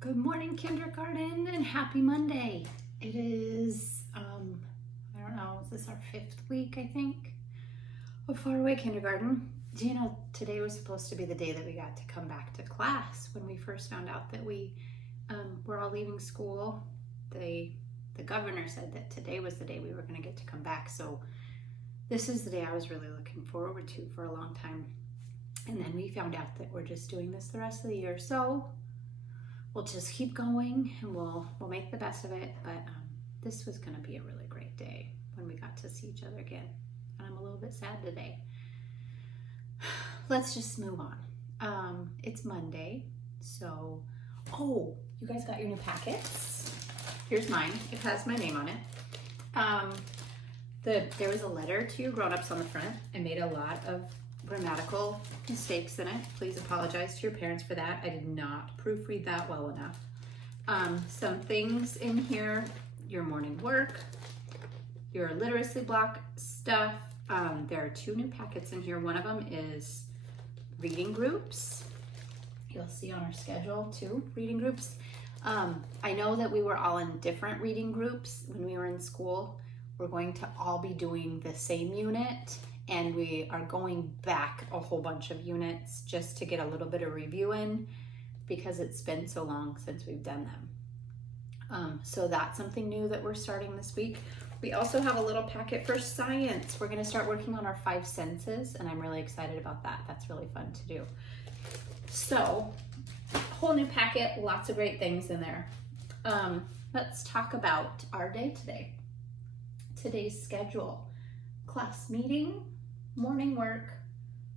Good morning, kindergarten, and happy Monday. It is, I don't know, is this our 5th week, I think, of Faraway Kindergarten. Do you know, today was supposed to be the day that we got to come back to class. When we first found out that we were all leaving school, the governor said that today was the day we were going to get to come back. So this is the day I was really looking forward to for a long time. And then we found out that we're just doing this the rest of the year. So we'll just keep going and we'll make the best of it. But this was going to be a really great day when we got to see each other again. And I'm a little bit sad today. Let's just move on. It's Monday. So, you guys got your new packets. Here's mine. It has my name on it. There was a letter to your grown-ups on the front. I made a lot of grammatical mistakes in it. Please apologize to your parents for that. I did not proofread that well enough. Some things in here, your morning work, your literacy block stuff. There are 2 new packets in here. One of them is reading groups. You'll see on our schedule 2 reading groups. I know that we were all in different reading groups when we were in school. We're going to all be doing the same unit, and we are going back a whole bunch of units just to get a little bit of review in because it's been so long since we've done them. So that's something new that we're starting this week. We also have a little packet for science. We're gonna start working on our 5 senses, and I'm really excited about that. That's really fun to do. So, whole new packet, lots of great things in there. Let's talk about our day today. Today's schedule: class meeting, morning work,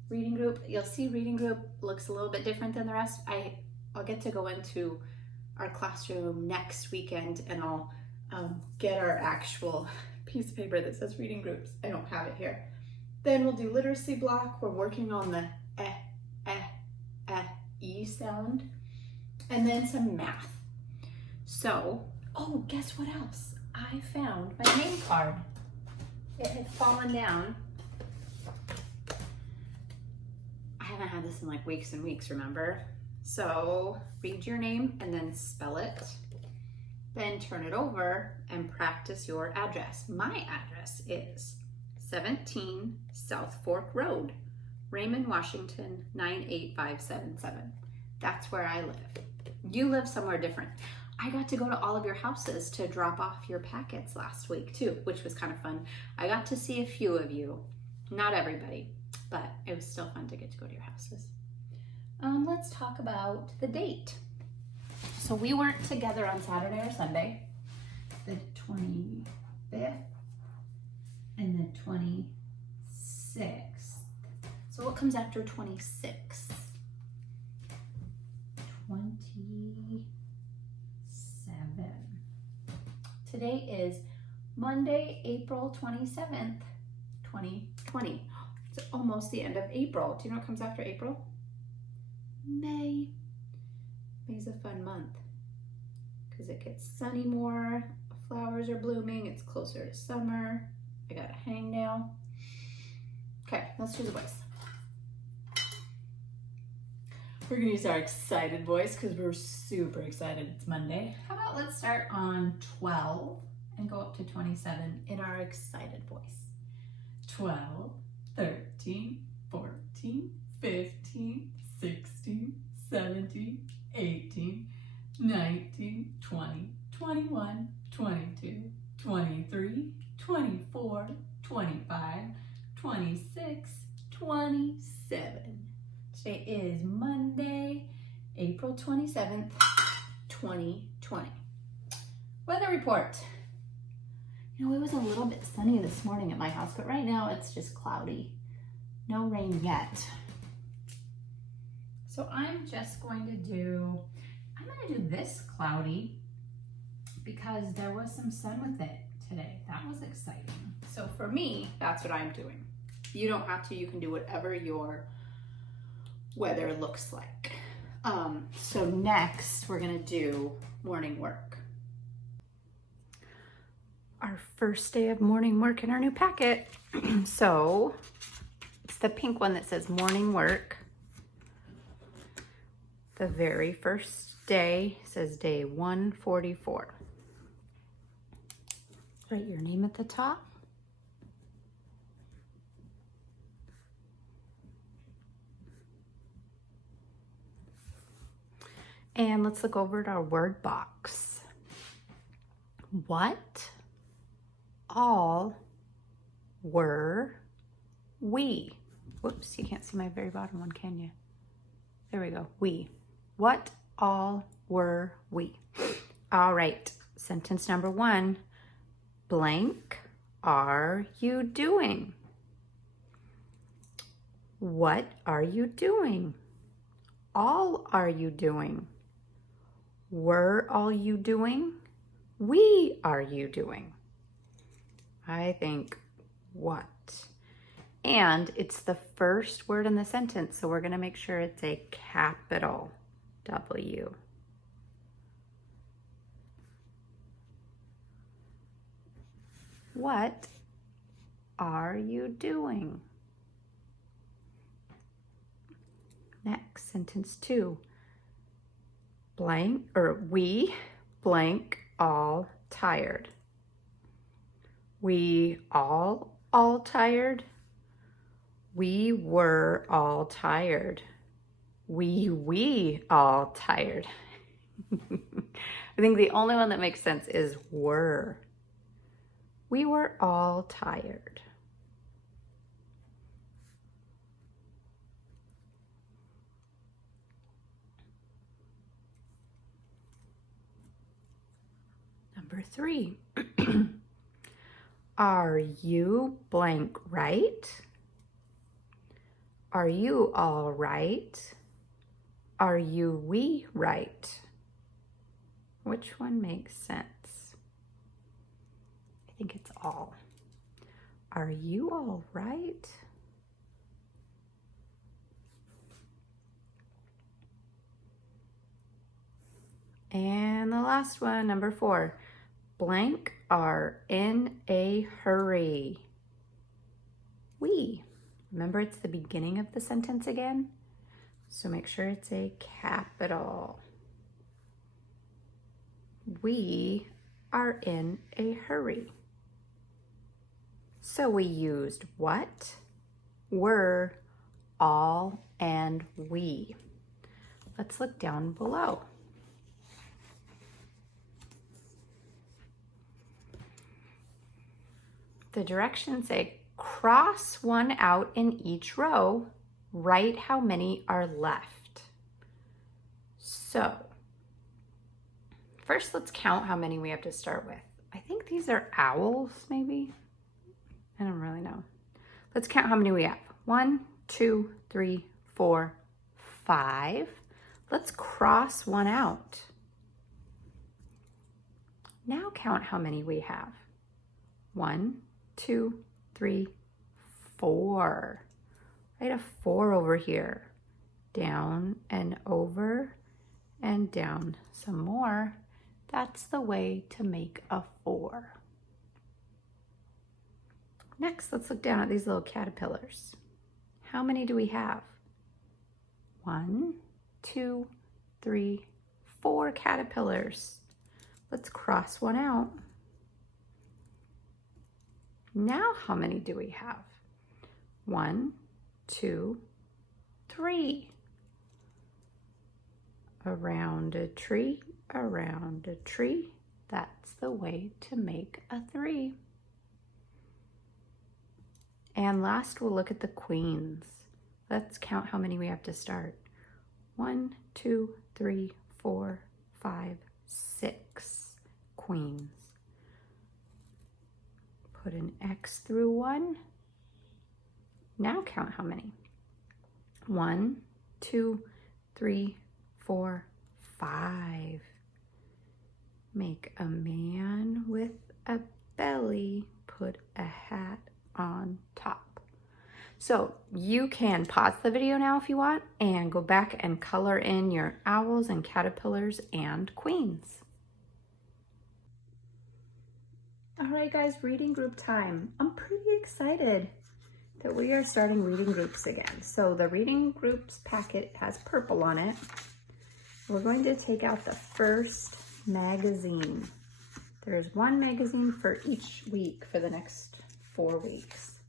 reading group. You'll see reading group looks a little bit different than the rest. I'll get to go into our classroom next weekend and I'll get our actual piece of paper that says reading groups. I don't have it here. Then we'll do literacy block. We're working on the E sound. And then some math. So, guess what else? I found my name card. It had fallen down. I haven't had this in like weeks and weeks, remember? So read your name and then spell it. Then turn it over and practice your address. My address is 17 South Fork Road, Raymond, Washington, 98577. That's where I live. You live somewhere different. I got to go to all of your houses to drop off your packets last week too, which was kind of fun. I got to see a few of you, not everybody, but it was still fun to get to go to your houses. Let's talk about the date. So we weren't together on Saturday or Sunday, the 25th and the 26th. So what comes after 26? 27. Today is Monday, April 27th, 2020. It's almost the end of April. Do you know what comes after April? May. May's a fun month because it gets sunny more, flowers are blooming, it's closer to summer. I gotta hang now. Okay, let's do the voice. We're gonna use our excited voice because we're super excited. It's Monday. How about let's start on 12 and go up to 27 in our excited voice. 12, 13, 14, 15, 16, 17, 18, 19, 20, 21, 22, 23, 24, 25, 26, 27. Today is Monday, April 27th, 2020. Weather report. You know, it was a little bit sunny this morning at my house, but right now it's just cloudy. No rain yet. So I'm just going to do this cloudy because there was some sun with it today. That was exciting. So for me, that's what I'm doing. You don't have to, you can do whatever your weather looks like. So next we're gonna do morning work. Our first day of morning work in our new packet. So it's the pink one that says morning work. The very first day. It says day 144. Write your name at the top. And let's look over at our word box. What all were we? Whoops, you can't see my very bottom one, can you? There we go, we. What all were we? All right, sentence number 1. Blank are you doing? What are you doing? All are you doing? Were all you doing? We are you doing? I think what. And it's the first word in the sentence, so we're going to make sure it's a capital W. What are you doing? Next, sentence 2. Blank, or we blank all tired. We all tired. We were all tired. We all tired. I think the only one that makes sense is were. We were all tired. Number 3. Are you blank right? Are you all right? Are you we right? Which one makes sense? I think it's all. Are you all right? And the last one, number 4. Blank are in a hurry. We. Remember, it's the beginning of the sentence again, so make sure it's a capital. We are in a hurry. So we used what, were, all, and we. Let's look down below. The directions say cross one out in each row, write how many are left. So first let's count how many we have to start with. I think these are owls, maybe. I don't really know. Let's count how many we have. 1, 2, 3, 4, 5. Let's cross one out. Now count how many we have. 1, 2, 3, 4. Write a 4 over here. Down and over and down some more. That's the way to make a 4. Next, let's look down at these little caterpillars. How many do we have? 1, 2, 3, 4 caterpillars. Let's cross one out. Now how many do we have? 1, 2, 3. Around a tree, around a tree. That's the way to make a 3. And last, we'll look at the queens. Let's count how many we have to start. 1, 2, 3, 4, 5, 6 queens. Put an X through 1. Now count how many. 1, 2, 3, 4, 5. Make a man with a belly. Put a hat on top. So you can pause the video now if you want and go back and color in your owls and caterpillars and queens. All right, guys, reading group time. I'm pretty excited that we are starting reading groups again. So the reading groups packet has purple on it. we're going to take out the first magazine. There's one magazine for each week for the next 4 weeks.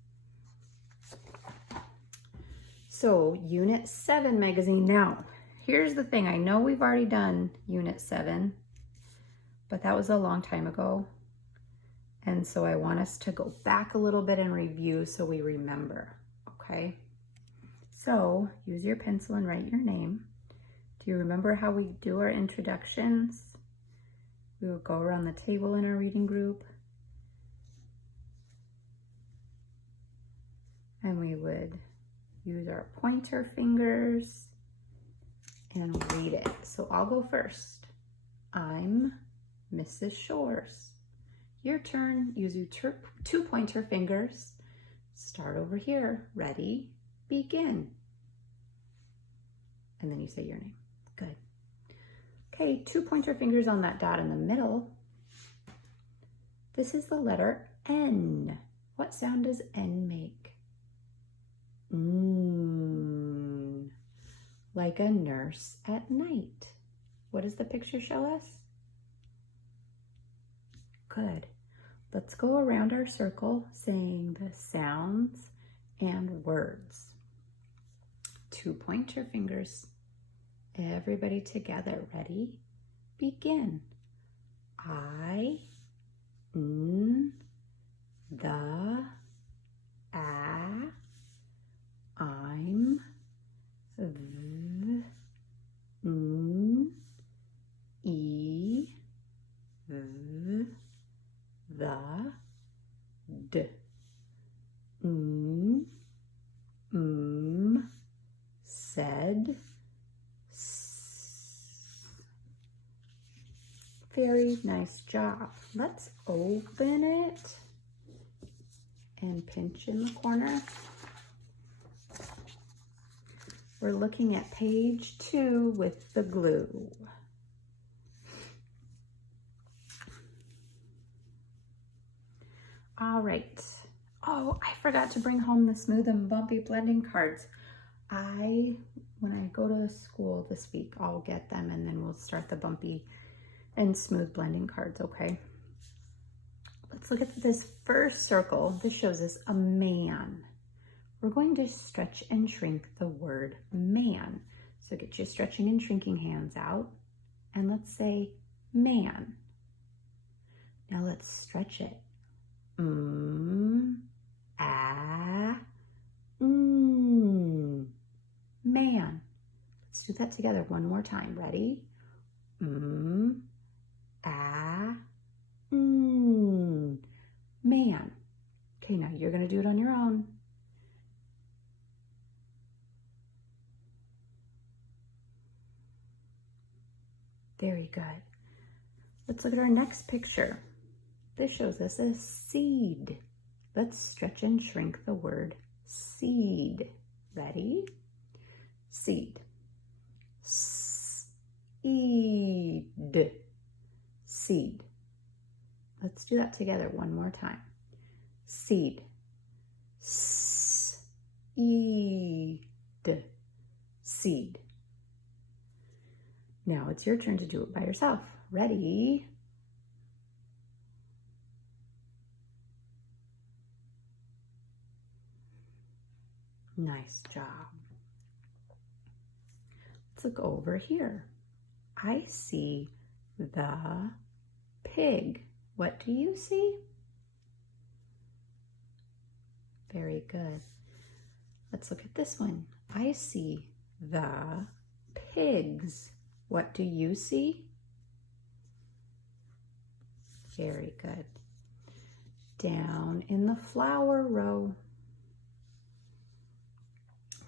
So Unit 7 magazine. Now, here's the thing. I know we've already done Unit 7, but that was a long time ago. And so I want us to go back a little bit and review so we remember, okay? So use your pencil and write your name. Do you remember how we do our introductions? We would go around the table in our reading group and we would use our pointer fingers and read it. So I'll go first. I'm Mrs. Shores. Your turn. Use your 2 pointer fingers. Start over here. Ready? Begin. And then you say your name. Good. Okay, 2 pointer fingers on that dot in the middle. This is the letter N. What sound does N make? Like a nurse at night. What does the picture show us? Good. Let's go around our circle saying the sounds and words. 2 pointer fingers. Everybody together. Ready? Begin. I, N, the, a, I'm, the, n, e, the, d, n, said, s. Very nice job. Let's open it and pinch in the corner. We're looking at page 2 with the glue. All right. Oh, I forgot to bring home the Smooth and Bumpy blending cards. When I go to school this week, I'll get them and then we'll start the Bumpy and Smooth blending cards, okay? Let's look at this first circle. This shows us a man. We're going to stretch and shrink the word man. So get your stretching and shrinking hands out and let's say man. Now let's stretch it. Man. Let's do that together one more time. Ready? Man. Okay, now you're going to do it on your own. Very good. Let's look at our next picture. This shows us a seed. Let's stretch and shrink the word seed. Ready? Seed. Seed. Seed. Let's do that together one more time. Seed. Seed. Seed. Now it's your turn to do it by yourself. Ready? Nice job. Let's look over here. I see the pig. What do you see? Very good. Let's look at this one. I see the pigs. What do you see? Very good. Down in the flower row,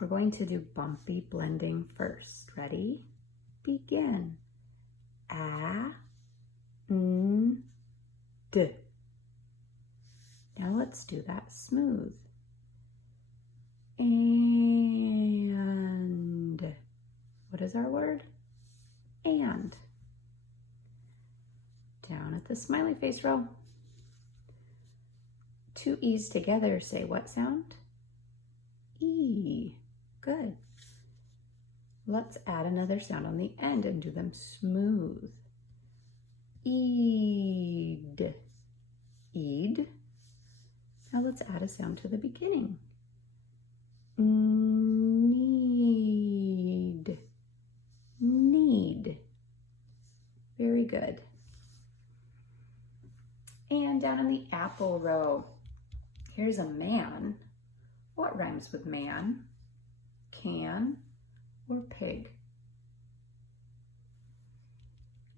we're going to do bumpy blending first. Ready? Begin. D. Now let's do that smooth. And what is our word? And. Down at the smiley face row. 2 E's together say what sound? E. Good. Let's add another sound on the end and do them smooth. Eed. Eed. Now let's add a sound to the beginning. Need. Need. Very good. And down in the apple row, here's a man. What rhymes with man? Can or pig?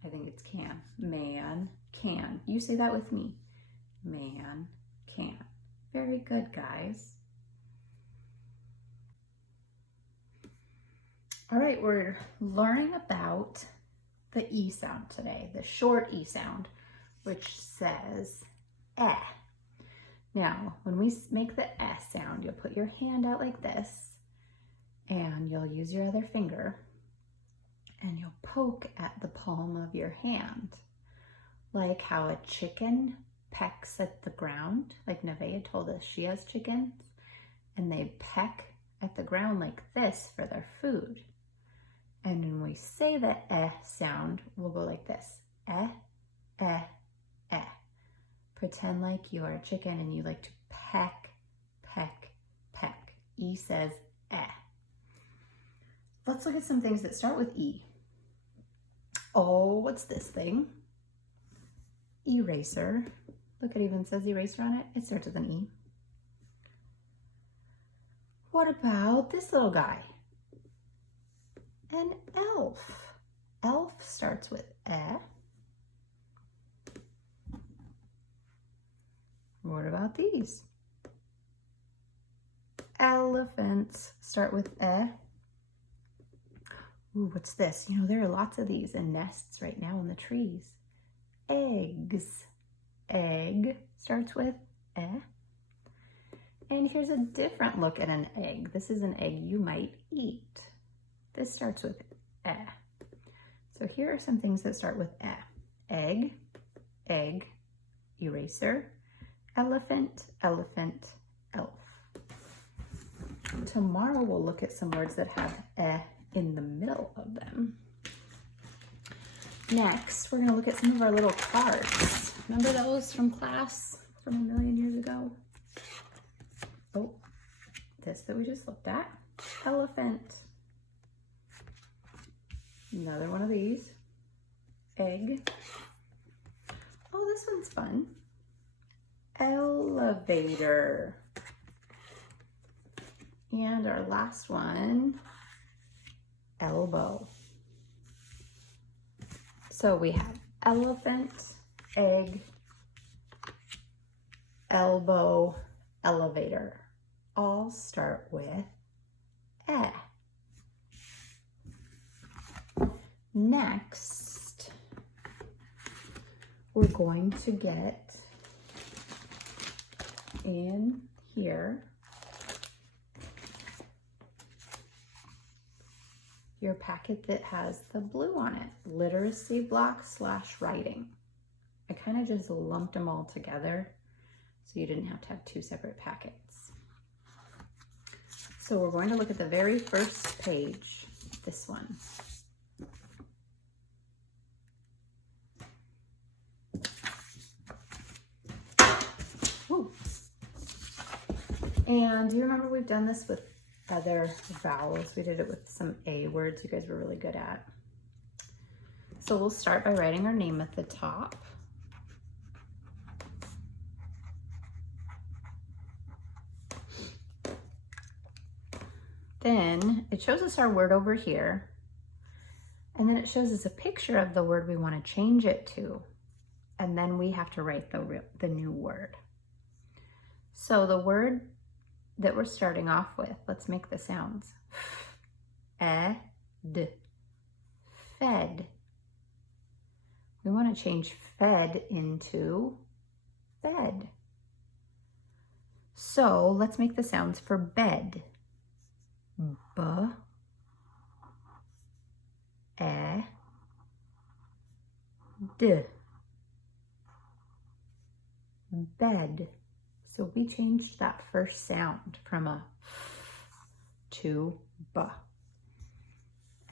I think it's can. Man, can. You say that with me. Man, can. Very good, guys. All right, we're learning about the E sound today, the short E sound, which says eh. Now, when we make the eh sound, you'll put your hand out like this, and you'll use your other finger, and you'll poke at the palm of your hand, like how a chicken pecks at the ground. Like Nevaeh told us she has chickens, and they peck at the ground like this for their food. And when we say the eh sound, we'll go like this. Eh, eh, eh. Pretend like you are a chicken and you like to peck, peck, peck. E says eh. Let's look at some things that start with E. Oh, what's this thing? Eraser. Look, it even says eraser on it. It starts with an E. What about this little guy? An elf. Elf starts with eh. What about these? Elephants start with eh. Ooh, what's this? You know, there are lots of these in nests right now in the trees. Eggs. Egg starts with eh. And here's a different look at an egg. This is an egg you might eat. This starts with eh. So here are some things that start with eh. Egg, egg, eraser, elephant, elephant, elf. Tomorrow we'll look at some words that have eh in the middle of them. Next, we're going to look at some of our little cards. Remember those from class from a million years ago? Oh, this that we just looked at. Elephant. Another one of these. Egg. Oh, this one's fun. Elevator. And our last one, elbow. So we have elephant, egg, elbow, elevator. All start with eh. Next, we're going to get in here your packet that has the blue on it, literacy block / writing. I kind of just lumped them all together so you didn't have to have two separate packets. So we're going to look at the very first page, this one. Ooh. And do you remember we've done this with other vowels? We did it with some A words you guys were really good at. So we'll start by writing our name at the top. Then it shows us our word over here. And then it shows us a picture of the word we want to change it to. And then we have to write the new word. So the word that we're starting off with, let's make the sounds. Ed, fed. We want to change fed into bed. So let's make the sounds for bed. B, e, d. Bed. So we changed that first sound from a f to b.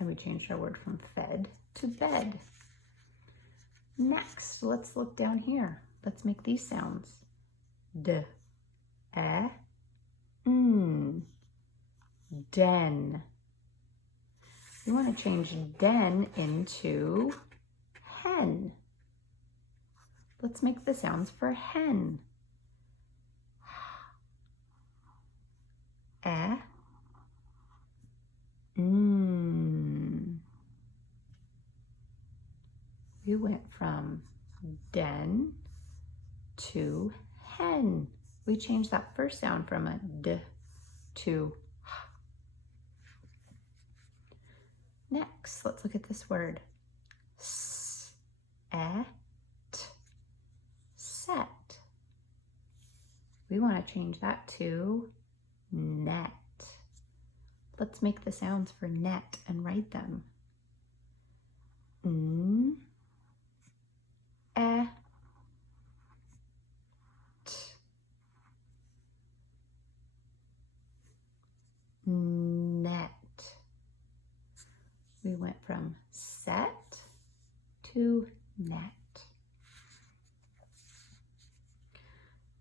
And we changed our word from fed to bed. Next, let's look down here. Let's make these sounds. D, e, n. Den. We want to change den into hen. Let's make the sounds for hen. E, n. We went from den to hen. We changed that first sound from a d to h. Next, let's look at this word. S, e, t, set. We want to change that to net. Let's make the sounds for net and write them. N, e, t, net. We went from set to net.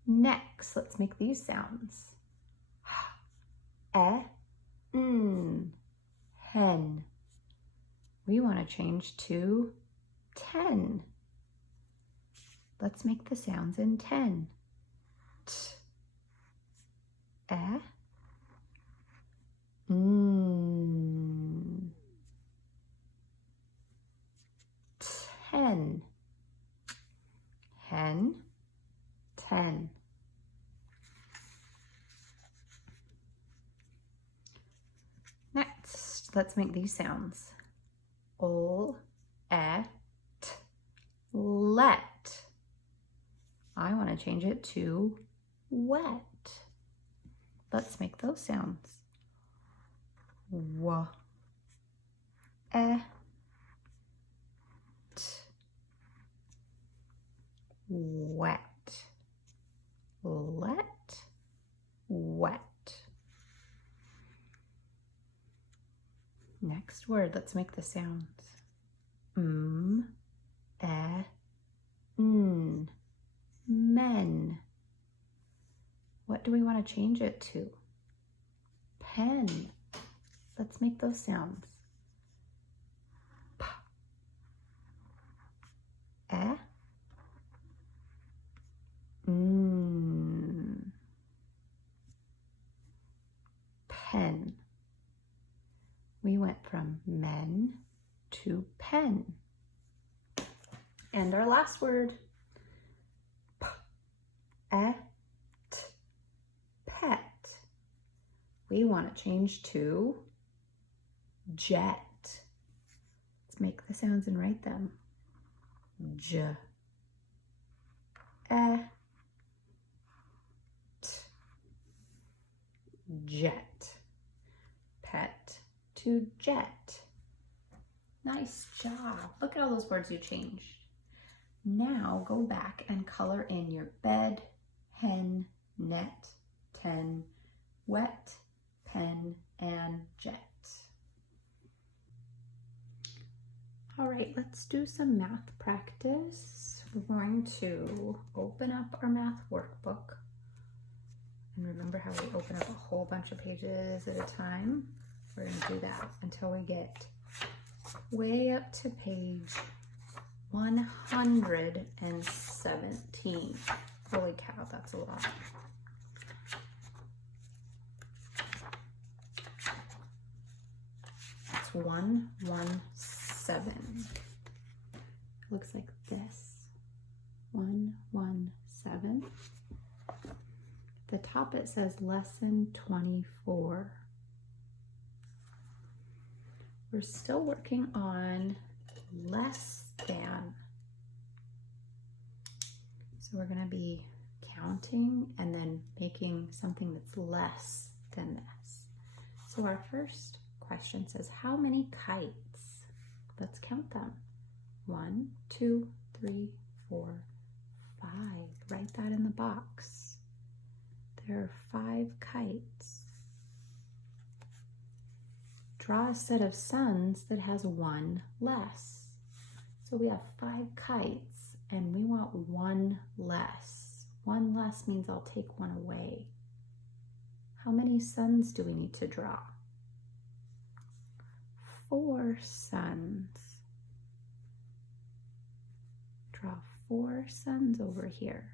Next, let's make these sounds. E, n, hen. We want to change to 10. Let's make the sounds in 10. T, e, n. 10. Hen, 10. Next, let's make these sounds. Ol, et, let. I want to change it to wet. Let's make those sounds. W, e, t, wet. Let, wet. Next word, let's make the sounds. E, n, men. What do we want to change it to? Pen. Let's make those sounds. P, e, n. Pen. We went from men to pen. And our last word, p, e, t, pet. We want to change to jet. Let's make the sounds and write them. J, e, t, jet. Pet to jet. Nice job. Look at all those words you changed. Now go back and color in your bed, hen, net, 10, wet, pen, and jet. All right, let's do some math practice. We're going to open up our math workbook. And remember how we open up a whole bunch of pages at a time? We're going to do that until we get way up to page 117. Holy cow, that's a lot. That's 117. It looks like this. 117. At the top it says lesson 24. We're still working on less than. So we're going to be counting and then making something that's less than this. So our first question says, how many kites? Let's count them. 1, 2, 3, 4, 5. Write that in the box. There are 5 kites. draw a set of suns that has one less. So we have 5 kites and we want one less. One less means I'll take one away. How many suns do we need to draw? 4 suns. Draw 4 suns over here.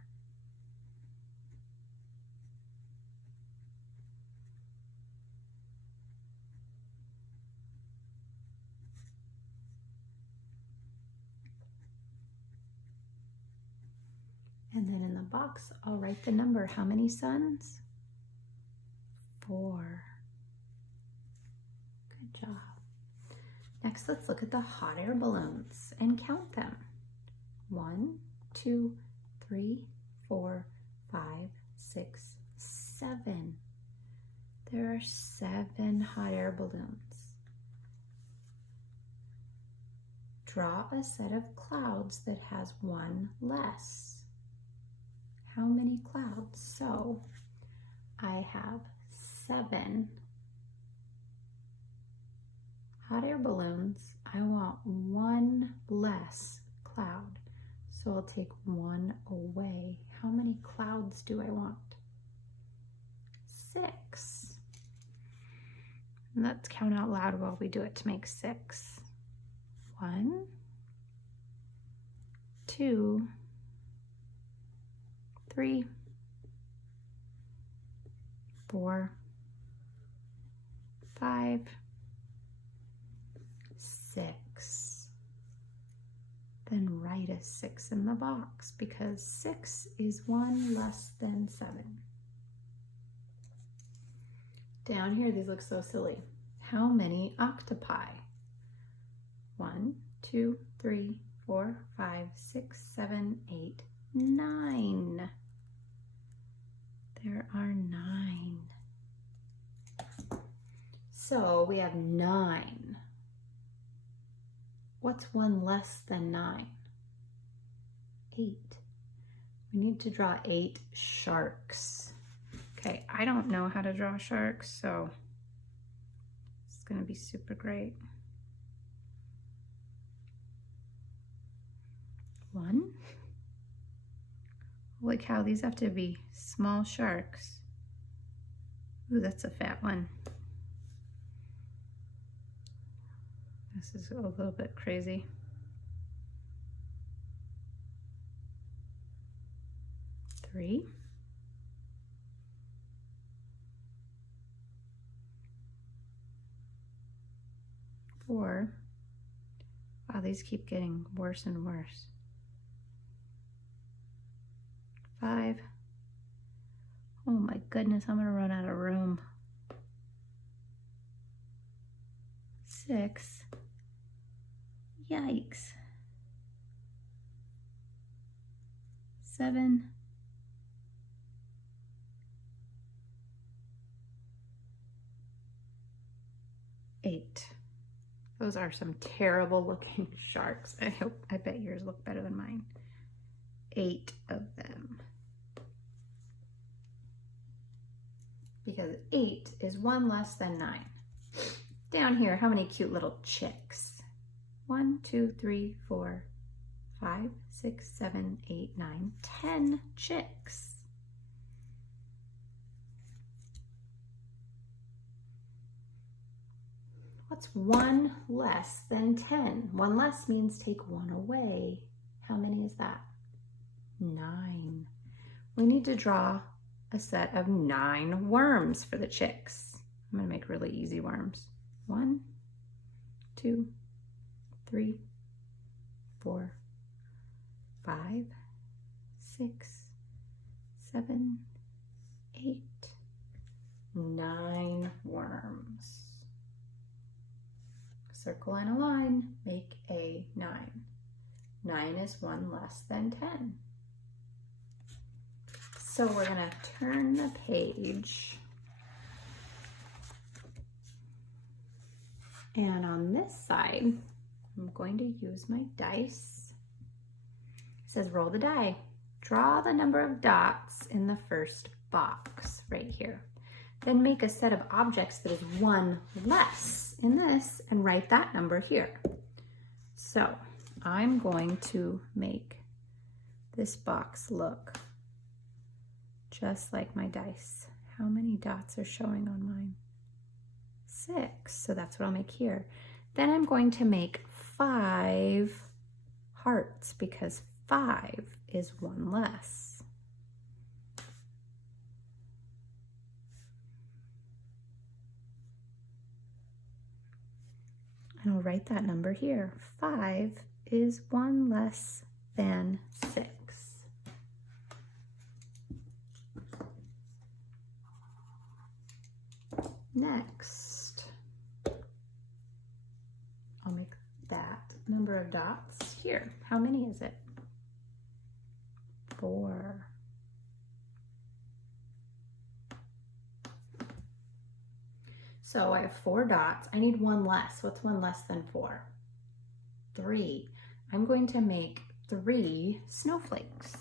And then in the box, I'll write the number. How many suns? 4. Good job. Next, let's look at the hot air balloons and count them. 1, 2, 3, 4, 5, 6, 7. There are 7 hot air balloons. Draw a set of clouds that has one less. How many clouds? So I have 7 hot air balloons. I want one less cloud. So I'll take one away. How many clouds do I want? 6. Let's count out loud while we do it to make 6. 1, 2, 3, 4, 5, 6. Then write a 6 in the box because 6 is 1 less than 7. Down here, these look so silly. How many octopi? 1, 2, 3, 4, 5, 6, 7, 8, 9. There are 9. So we have 9. What's 1 less than 9? 8. We need to draw 8 sharks. Okay, I don't know how to draw sharks, so it's going to be super great. 1. Holy cow, these have to be small sharks. Ooh, that's a fat one. This is a little bit crazy. 3. 4. Wow, these keep getting worse and worse. 5. Oh my goodness, I'm gonna run out of room. 6. Yikes. 7. 8. Those are some terrible looking sharks. I bet yours look better than mine. 8 of them. Because 8 is 1 less than 9. Down here, how many cute little chicks? 1, 2, 3, 4, 5, 6, 7, 8, 9, 10 chicks. What's 1 less than 10? 1 less means take 1 away. How many is that? 9. We need to draw a set of 9 worms for the chicks. I'm going to make really easy worms. 1, 2, 3, 4, 5, 6, 7, 8, 9 worms. Circle and a line, make a 9. 9 is 1 less than 10. So we're going to turn the page. And on this side, I'm going to use my dice. It says roll the die. Draw the number of dots in the first box right here. then make a set of objects that is one less in this and write that number here. So I'm going to make this box look just like my dice. How many dots are showing on mine? 6, so that's what I'll make here. Then I'm going to make 5 hearts because 5 is one less. And I'll write that number here. 5 is one less than 6. Next, I'll make that number of dots here. How many is it? 4. So I have 4 dots. I need one less. What's one less than 4? 3. I'm going to make 3 snowflakes.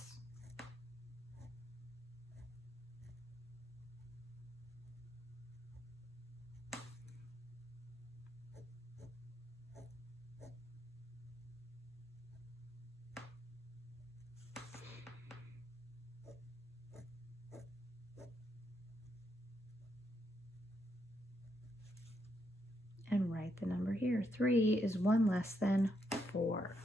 And write the number here. 3 is one less than 4.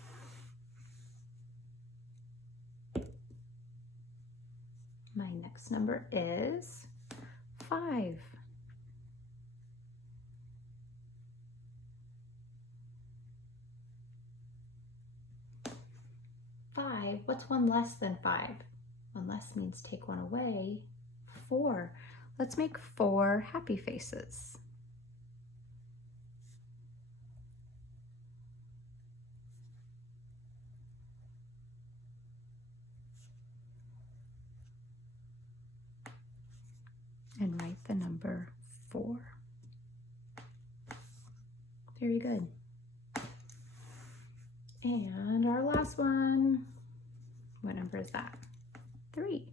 My next number is 5. What's one less than 5? One less means take one away. 4. Let's make 4 happy faces. And write the number 4. Very good. And our last one, what number is that? 3.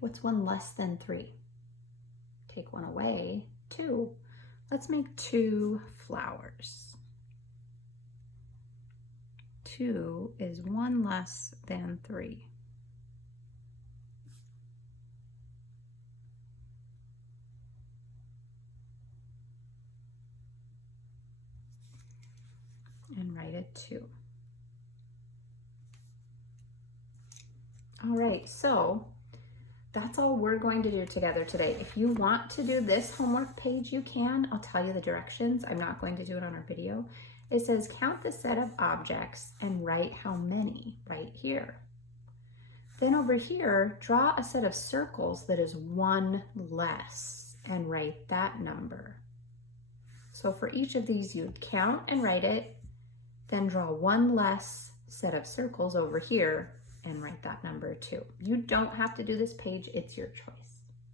What's one less than 3? Take one away. 2. Let's make 2 flowers. 2 is one less than 3. And write a 2. All right, so that's all we're going to do together today. If you want to do this homework page, you can. I'll tell you the directions. I'm not going to do it on our video. It says count the set of objects and write how many right here. Then over here, draw a set of circles that is one less and write that number. So for each of these, you'd count and write it, then draw one less set of circles over here and write that number too. You don't have to do this page, it's your choice.